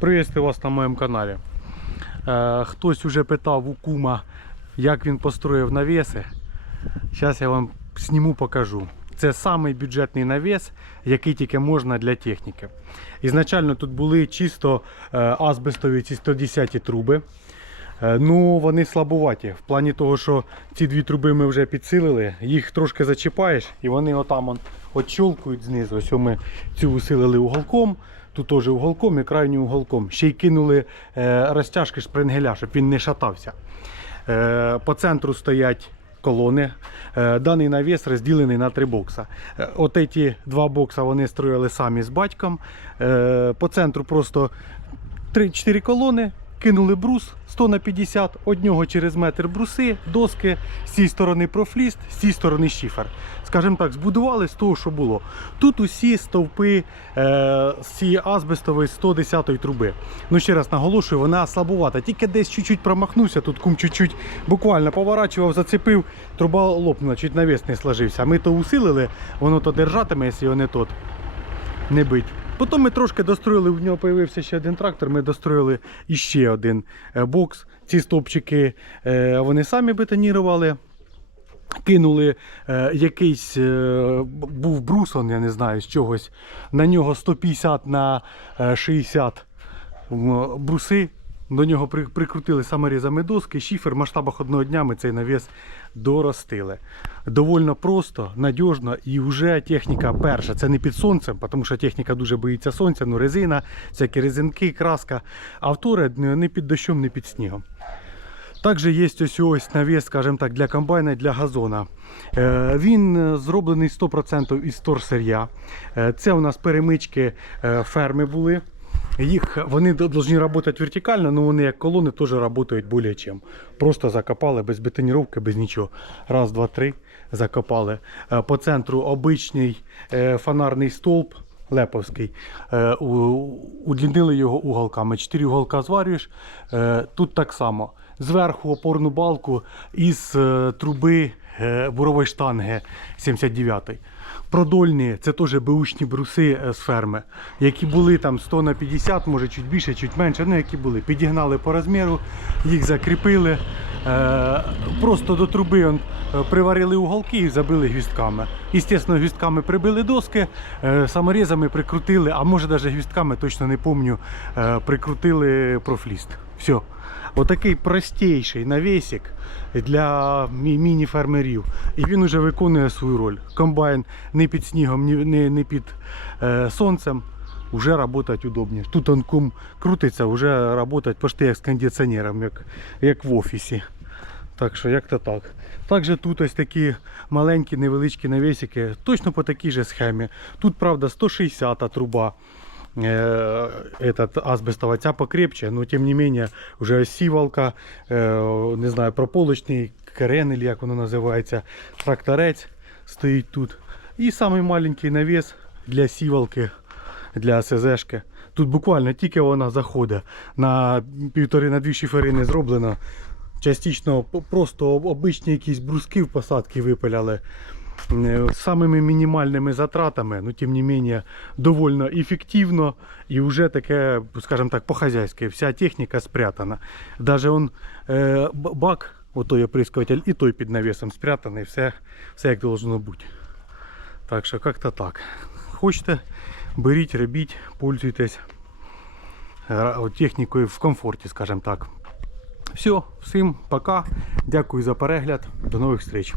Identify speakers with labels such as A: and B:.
A: Приветствую вас на моєму каналі. Е, хтось уже питав у кума, як він построїв навіси. Зараз я вам зніму покажу. Це самий бюджетний навіс, який тільки можна для техніки. Ізначально тут були чисто е, азбестові ці 110 труби. Е, Ну, вони слабуваті. В плані того, що ці дві труби ми вже підсилили, їх трошки зачіпаєш, і вони отам отчолкують знизу. Ось ми цю усилили уголком, тут теж уголком і крайнім уголком. Ще й кинули е, розтяжки шпрингеля, щоб він не шатався. Е, по центру стоять колони. Е, Даний навіс розділений на три бокса. От ці два бокса вони строїли самі з батьком. По центру просто 3-4 колони. Кинули брус 100 на 50, однього через метр бруси, доски, з цієї сторони профліст, з цієї сторони шифер. Скажімо так, збудували з того, що було. Тут усі стовпи е, з цієї азбестової 110 труби. Ну ще раз наголошую, вона слабувата. Тільки десь чуть-чуть промахнувся, тут кум чуть-чуть буквально поворачував, зацепив, труба лопнула, чуть навіс не сложився. Ми то усилили, воно то держатиме, якщо його не тот не бить. Потім ми трошки достроїли, в нього з'явився ще один трактор, ми достроїли іще один е, бокс. Ці стовпчики е, вони самі бетонірували. Кинули е, якийсь е, був брусон, я не знаю, з чогось. На нього 150 на е, 60 м, бруси. До нього при- прикрутили саморізами доски, шифер. В масштабах одного дня ми цей навіс доростили. Довольно просто, надіжно і вже техніка перша. Це не під сонцем, тому що техніка дуже боїться сонця, ну резина, всякі резинки, краска. А вторе не під дощом, не під снігом. Також є ось ось навіс, скажімо так, для комбайна, для газона. Е, Він е, зроблений 100% із торсир'я. Е, Це у нас перемички ферми були. Їх вони повинні работать вертикально, але вони як колони теж працюють более чем. Просто закопали без бетоніровки, без нічого. Раз, два, три закопали. Е, По центру обичний е, фонарний стовп. Леповський. Е, Удлінили його уголками. Чотири уголка зварюєш. Тут так само. Зверху опорну балку із е, труби е, бурової штанги 79 Продольні це теж беушні бруси е, з ферми, які були там 100 на 50, може чуть більше, чуть менше, ну які були. Підігнали по розміру, їх закріпили. Просто до труби приварили уголки і забили гвістками. Естественно, гвістками прибили доски, саморізами прикрутили, а може навіть гвістками, точно не пам'ятаю, прикрутили профліст. Все. Отакий простіший навісик для міні-фермерів. І він вже виконує свою роль. Комбайн не під снігом, не, під е, сонцем. Вже працювати удобніше. Тут он крутиться, вже працювати почти як з кондиціонером, як, як в офісі. Так що як то так. Також тут ось такі маленькі невеличкі навісики, точно по такій же схемі. Тут, правда, 160 труба. Э, этот азбестова ця покрепче, но тем не менее вже сівалка, е, не знаю, прополочний керен, или як воно називається, тракторець стоїть тут. І самий маленький навіс для сівалки, для СЗшки. Тут буквально тільки вона заходить на півтори на дві шиферини зроблено. Частично просто об- обичні якісь бруски в посадки випиляли. Е, самими мінімальними затратами, ну тим не менее, довольно ефективно і вже таке, скажімо так, по-хазяйськи. Вся техніка спрятана. Даже он е, б- бак, отой оприскуватель, і той під навісом спрятаний, все, все як должно бути. Так що як-то так. Хочете, беріть, робіть, пользуйтесь технікою в комфорті, скажімо так. Все, всім пока. Дякую за перегляд. До нових зустріч.